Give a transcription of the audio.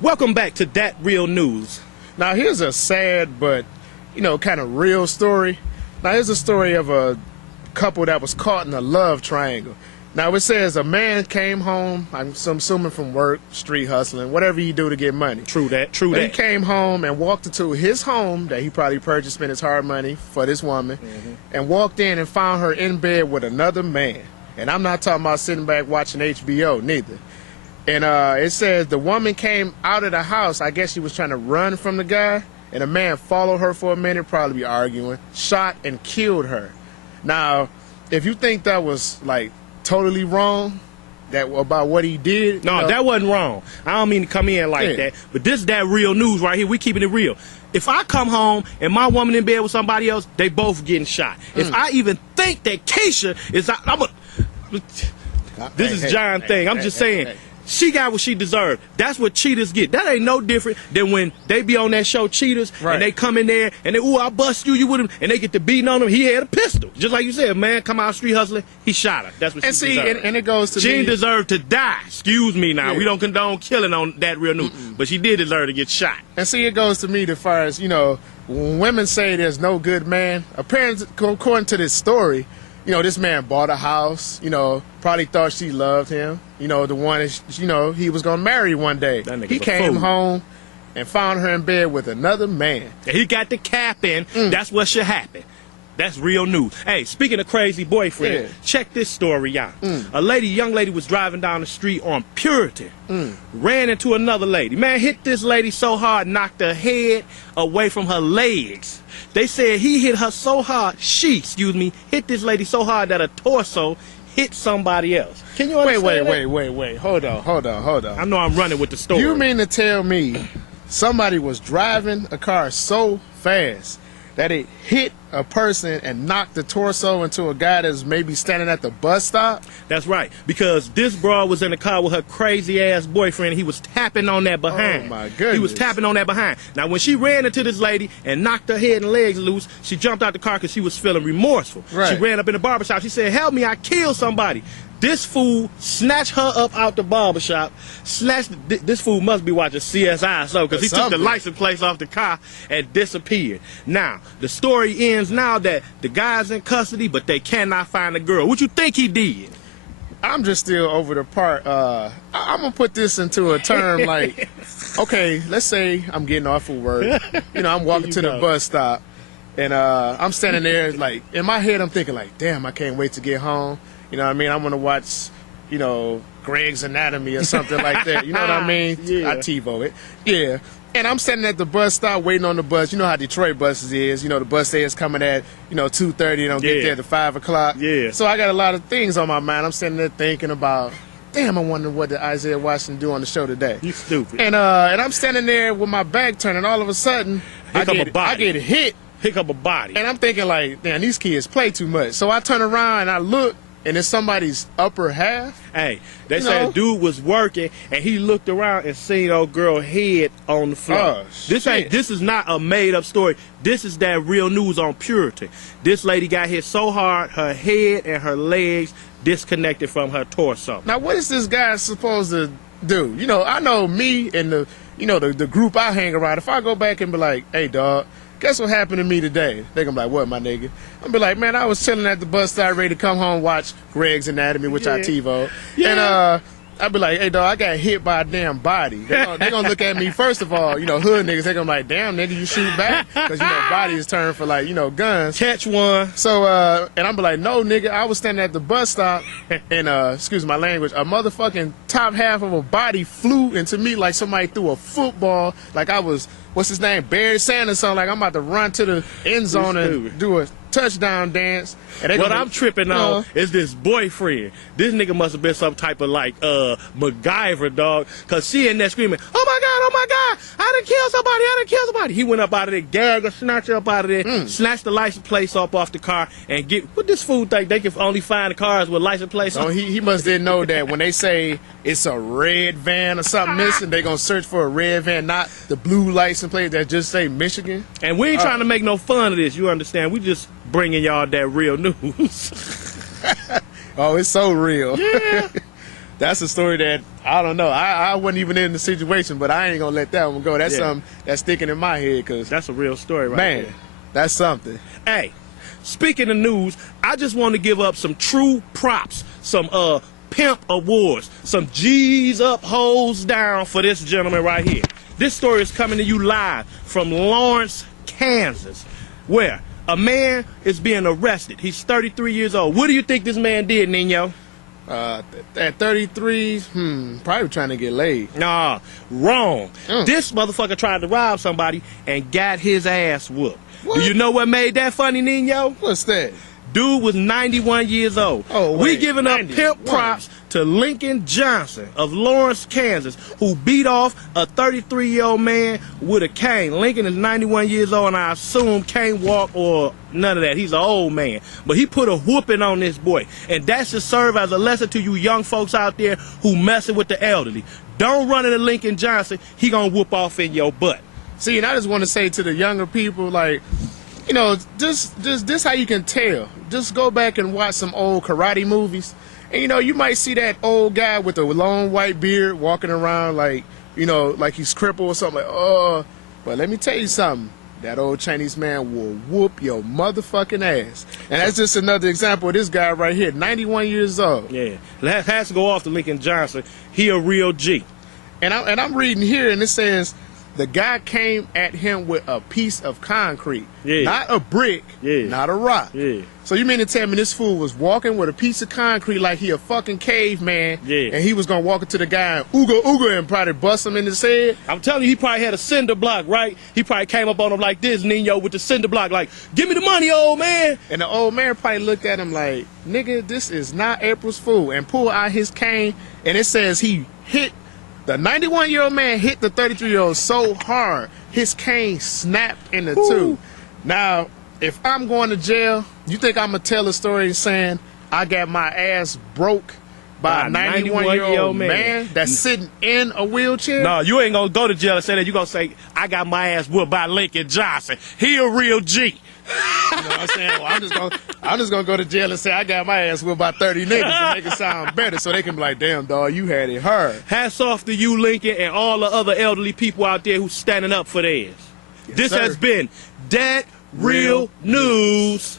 Welcome back to That Real News. Now here's a sad but, kind of real story. Now here's a story of a couple that was caught in a love triangle. Now it says a man came home, I'm assuming from work, street hustling, whatever you do to get money. True that. He came home and walked into his home that he probably purchased, spent his hard money for this woman, and walked in and found her in bed with another man. And I'm not talking about sitting back watching HBO, neither. And it says the woman came out of the house. I guess she was trying to run from the guy. And a man followed her for a minute, probably arguing, shot and killed her. Now, if you think that was, like, totally wrong about what he did. No, that wasn't wrong. I don't mean to come in like that. But this is That Real News right here. We keeping it real. If I come home and my woman in bed with somebody else, they both getting shot. If I even think that Keisha is... This is John thing. I'm just saying. She got what she deserved. That's what cheaters get. That ain't no different than when they be on that show Cheaters, and they come in there and they, ooh, I bust you with him, and they get to beating on him. He had a pistol. Just like you said, man, come out street hustling, he shot her. That's what she deserved. And it goes to she didn't deserve to die. Excuse me now. We don't condone killing on That Real News. But she did deserve to get shot. And see, it goes to me as far as, when women say there's no good man, apparently, according to this story, this man bought a house, probably thought she loved him, the one that, he was going to marry one day. He came home and found her in bed with another man. And he got the cap in. That's what should happen. That's real news. Hey, speaking of crazy boyfriend, check this story out. A young lady was driving down the street on Purity, ran into another lady. Man, hit this lady so hard, knocked her head away from her legs. They said he hit her so hard, hit this lady so hard that her torso hit somebody else. Can you understand Wait. Hold on. I know I'm running with the story. You mean to tell me somebody was driving a car so fast that it hit a person and knocked the torso into a guy that's maybe standing at the bus stop? That's right, because this broad was in the car with her crazy-ass boyfriend. He was tapping on that behind. Oh, my goodness. He was tapping on that behind. Now, when she ran into this lady and knocked her head and legs loose, she jumped out the car because she was feeling remorseful. She ran up in the barbershop. She said, help me, I killed somebody. This fool snatched her up out the barbershop. This fool must be watching CSI, because he took the license plate off the car and disappeared. Now, the story ends now that the guy's in custody, but they cannot find the girl. What you think he did? I'm just still over the part. I'm going to put this into a term like, okay, let's say I'm getting off of work. I'm walking to the bus stop, and I'm standing there, like, in my head, I'm thinking, like, damn, I can't wait to get home. You know what I mean? I want to watch, Greg's Anatomy or something like that. You know what I mean? I TiVo it. Yeah. And I'm standing at the bus stop waiting on the bus. You know how Detroit buses is. The bus is coming at, 2:30 and don't get there to 5 o'clock. Yeah. So I got a lot of things on my mind. I'm sitting there thinking about, damn, I wonder what did Isaiah Washington do on the show today. You stupid. And I'm standing there with my back turned, and all of a sudden, I get hit. Pick up a body. And I'm thinking like, damn, these kids play too much. So I turn around and I look, and it's somebody's upper half. Hey, they said dude was working, and he looked around and seen old girl head on the floor. This is not a made-up story. This is That Real News on Purity. This lady got hit so hard, her head and her legs disconnected from her torso. Now, what is this guy supposed to do? I know me and the group I hang around. If I go back and be like, hey, dog, guess what happened to me today? They gonna be like, what, my nigga? I'm be like, man, I was chilling at the bus stop ready to come home, watch Greg's Anatomy, which I TiVo. And I'd be like, hey, dog, I got hit by a damn body. They gonna look at me, first of all, hood niggas, they gonna be like, damn, nigga, you shoot back? Because, body is turned for, like, guns. Catch one. So, and I'm be like, no, nigga, I was standing at the bus stop, and, excuse my language, a motherfucking top half of a body flew into me like somebody threw a football, like I was, what's his name, Barry Sanders, something, like I'm about to run to the end zone and do a touchdown dance. And what I'm tripping on is this boyfriend. This nigga must have been some type of like MacGyver, dog, because she in there screaming, oh my God, I done killed somebody. He went up out of there, gagged her, snatched her up out of there, snatched the license plates off the car, and what this fool think they can only find the cars with license plates on? He must didn't know that when they say it's a red van or something missing, they gonna search for a red van, not the blue license plate that just say Michigan. And we ain't trying to make no fun of this, you understand? We just bringing y'all that real news. Oh, it's so real. Yeah. That's a story that, I don't know. I wasn't even in the situation, but I ain't going to let that one go. That's something that's sticking in my head. Cause that's a real story right there. Man, that's something. Hey, speaking of news, I just want to give up some true props, some pimp awards, some G's up, hoes down for this gentleman right here. This story is coming to you live from Lawrence, Kansas, where a man is being arrested. He's 33 years old. What do you think this man did, Nino? At 33, probably trying to get laid. Nah, wrong. This motherfucker tried to rob somebody and got his ass whooped. What? Do you know what made that funny, Nino? What's that? Dude was 91 years old. Oh, wait, we giving up pimp props to Lincoln Johnson of Lawrence, Kansas, who beat off a 33-year-old man with a cane. Lincoln is 91 years old, and I assume can't walk or none of that. He's an old man. But he put a whooping on this boy. And that should serve as a lesson to you young folks out there who messing with the elderly. Don't run into Lincoln Johnson. He gonna whoop off in your butt. See, and I just want to say to the younger people, like, you know, just this how you can tell. Just go back and watch some old karate movies. And, you know, you might see that old guy with a long white beard walking around like, you know, like he's crippled or something. Like, oh, but let me tell you something. That old Chinese man will whoop your motherfucking ass. And that's just another example of this guy right here, 91 years old. Yeah, that has to go off to Lincoln Johnson. He a real G. And I'm reading here, and it says, the guy came at him with a piece of concrete, not a brick, not a rock. So you mean to tell me this fool was walking with a piece of concrete like he a fucking caveman, and he was gonna walk into the guy and ooga and probably bust him in his head? I'm telling you, he probably had a cinder block, right? He probably came up on him like this, Nino, with the cinder block, like, give me the money, old man. And the old man probably looked at him like, nigga, this is not April's fool, and pulled out his cane, and it says he hit. The 91-year-old man hit the 33-year-old so hard, his cane snapped into two. Now, if I'm going to jail, you think I'm going to tell a story saying I got my ass broke by a 91-year-old man that's sitting in a wheelchair? No, you ain't going to go to jail and say that. You're going to say, I got my ass whooped by Lincoln Johnson. He a real G. You know what I'm saying? Well, I'm just gonna go to jail and say I got my ass whipped by 30 niggas and make it sound better, so they can be like, damn, dog, you had it hard. Hats off to you, Lincoln, and all the other elderly people out there who's standing up for theirs. This has been That Real News.